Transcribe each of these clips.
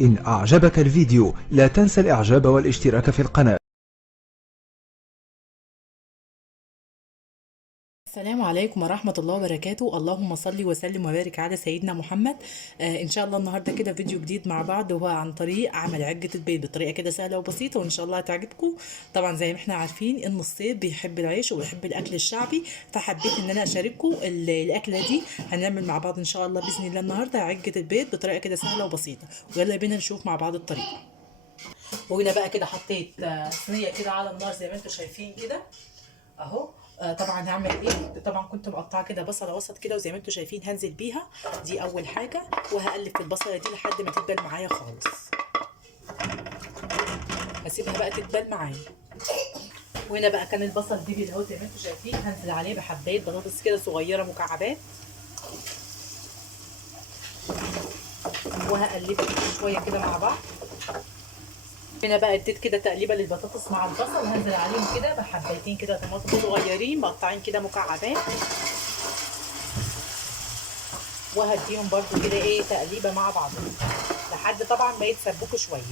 إن أعجبك الفيديو لا تنسى الإعجاب والاشتراك في القناة. السلام عليكم ورحمة الله وبركاته. اللهم صل وسلم وبارك على سيدنا محمد. إن شاء الله النهاردة كده فيديو جديد مع بعض، وهو عن طريق عمل عجة البيض بطريقة كده سهلة وبسيطة، وإن شاء الله هتعجبكم. طبعا زي ما احنا عارفين إن الصيف بيحب العيش وبيحب الأكل الشعبي، فحبيت إن أنا أشارككم الأكلة دي. هنعمل مع بعض إن شاء الله بإذن الله النهاردة عجة البيض بطريقة كده سهلة وبسيطة، ويلا بينا نشوف مع بعض الطريقة. وهنا بقى كده حطيت صينية كده على النار زي ما انتم شايفين كده اهو. طبعا هعمل ايه، طبعا كنت مقطعه كده بصله وسط كده، وزي ما انتم شايفين هنزل بيها دي اول حاجه، وهقلب في البصله دي لحد ما تتبل معايا خالص. هسيبها بقى تتبل معايا. وهنا بقى كان البصل دي اهو زي ما انتم شايفين، هنزل عليه بحبايه بطاطس كده صغيره مكعبات، وهقلبها شويه كده مع بعض. هنا بقى اديت كده تقليبه للبطاطس مع البصل، هنزل عليهم كده بحبايتين كده طماطم صغيرين مقطعين كده مكعبات، وهديهم برضو كده ايه تقليبه مع بعضهم لحد طبعا ما يتسبكوا شويه.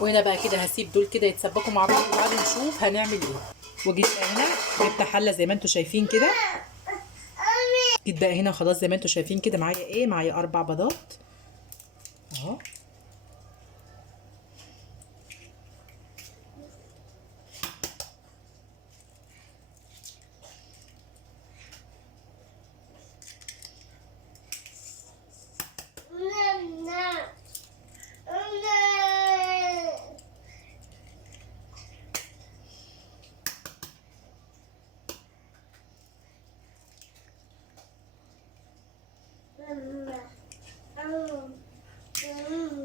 وهنا بقى كده هسيب دول كده يتسبكوا مع بعض، وبعدين نشوف هنعمل ايه. وجيت بقى هنا جبت حله زي ما انتم شايفين كده، جيت بقى هنا خلاص زي ما انتم شايفين كده معايا ايه، معايا 4 بيضات اهو.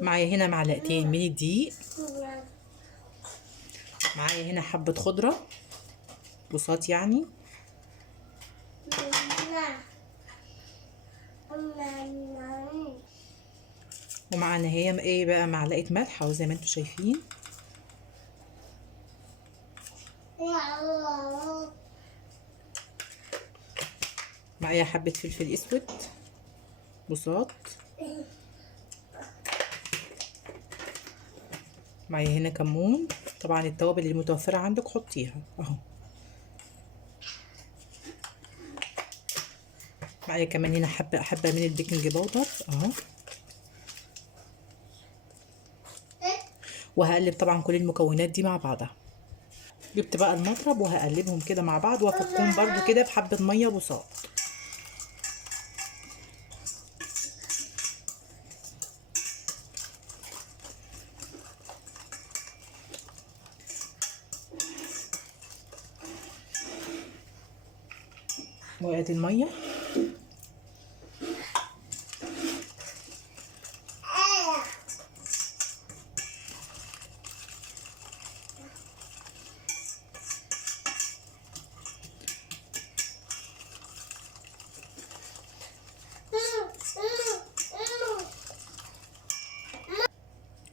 معايا هنا معلقتين من الدقيق، معايا هنا حبة خضرة بساط يعني، ومعانا هي ايه بقى معلقة ملح اهو زي ما انتم شايفين. معايا حبة فلفل اسود بساط، معايا هنا كمون، طبعا التوابل اللي متوفرة عندك حطيها اهو. معايا كمان هنا حبة من البيكنج باودر اهو. وهقلب طبعا كل المكونات دي مع بعضها. جبت بقى المضرب وهقلبهم كده مع بعض، وافكهم برضو كده بحبة مية بساط. وادي المية.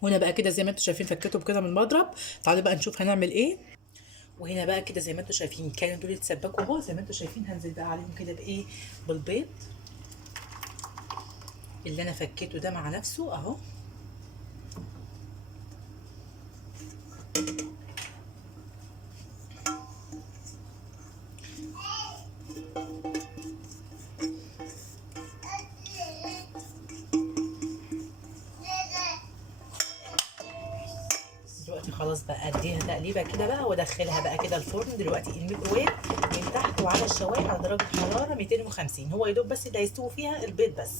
وهنا بقى كده زي ما انتم شايفين فكيتهم كده من المضرب. تعالوا بقى نشوف هنعمل ايه. وهنا بقى كده زي ما انتم شايفين كانوا دول يتسبكوا اهو، زي ما انتم شايفين هنزل بقى عليهم كده بايه، بالبيض اللي انا فكيته ده مع نفسه اهو. دلوقتي خلاص بقى اديها تقليبه كده بقى، وادخلها بقى كده الفرن دلوقتي الميكروويف من تحت وعلى الشوايه على درجه حراره 250، هو يا دوب بس اللي هيستوي فيها البيض بس.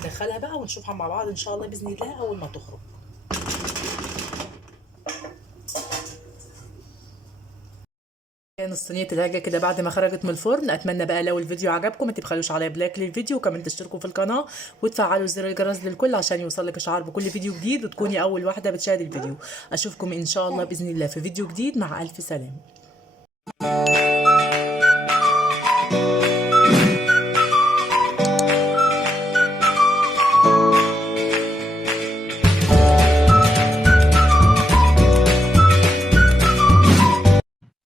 ندخلها بقى ونشوفها مع بعض ان شاء الله باذن الله اول ما تخرج. نص صينيه العجه كده بعد ما خرجت من الفرن. اتمنى بقى لو الفيديو عجبكم ما تبخلوش على لايك للفيديو، وكمان تشتركوا في القناه وتفعلوا زر الجرس للكل عشان يوصلك اشعار بكل فيديو جديد، وتكوني اول واحده بتشاهد الفيديو. اشوفكم ان شاء الله باذن الله في فيديو جديد، مع الف سلامه.